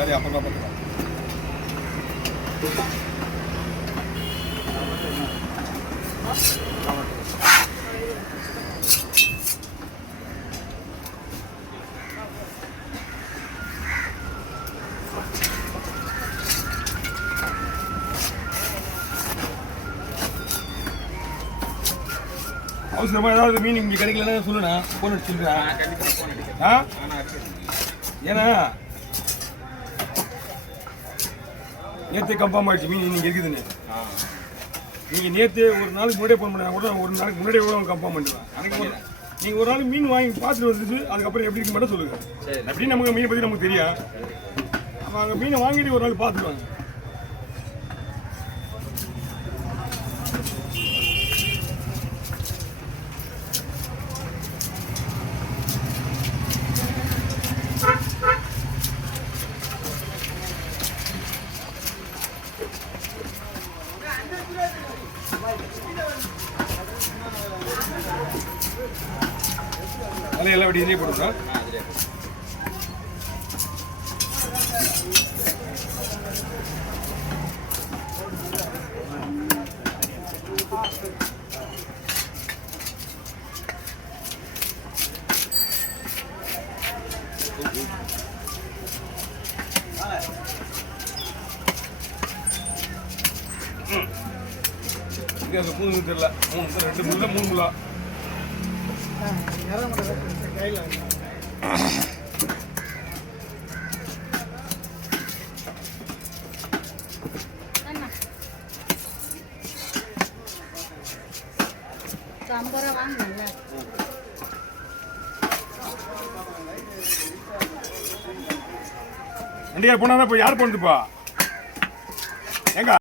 வேலையை அப்புறமா பார்த்துக்கலாம். அவசரமாக ஏதாவது மீன் இங்கே கிடைக்கலன்னா சொல்லுண்ணா, ஃபோன் அடிச்சுருக்கேன். ஆ ஏன்னா நேற்றே கன்ஃபார்ம் ஆகிடுச்சு மீன் நீங்கள் இருக்குதுன்னு. நீங்கள் நேற்று ஒரு நாளைக்கு முன்னாடியே ஃபோன் பண்ணால் கூட ஒரு நாளைக்கு முன்னாடியே கூட கன்ஃபார்ம் பண்ணிடுவேன். நீங்கள் ஒரு நாள் மீன் வாங்கி பார்த்துட்டு வந்துட்டு அதுக்கப்புறம் எப்படி இருக்கு மட்டும் சொல்லுங்கள். அப்படின்னு நமக்கு மீனை பற்றி நமக்கு தெரியும். நம்ம அங்கே மீனை வாங்கிட்டு ஒரு நாள் பார்த்துக்குவாங்க. எல்லாம் அப்படி இதே போடுங்க. மூணு தெரியல, 2 முள்ள 3 முள்ளா போனா இப்போ யார் பண்ணுதுப்பா எங்க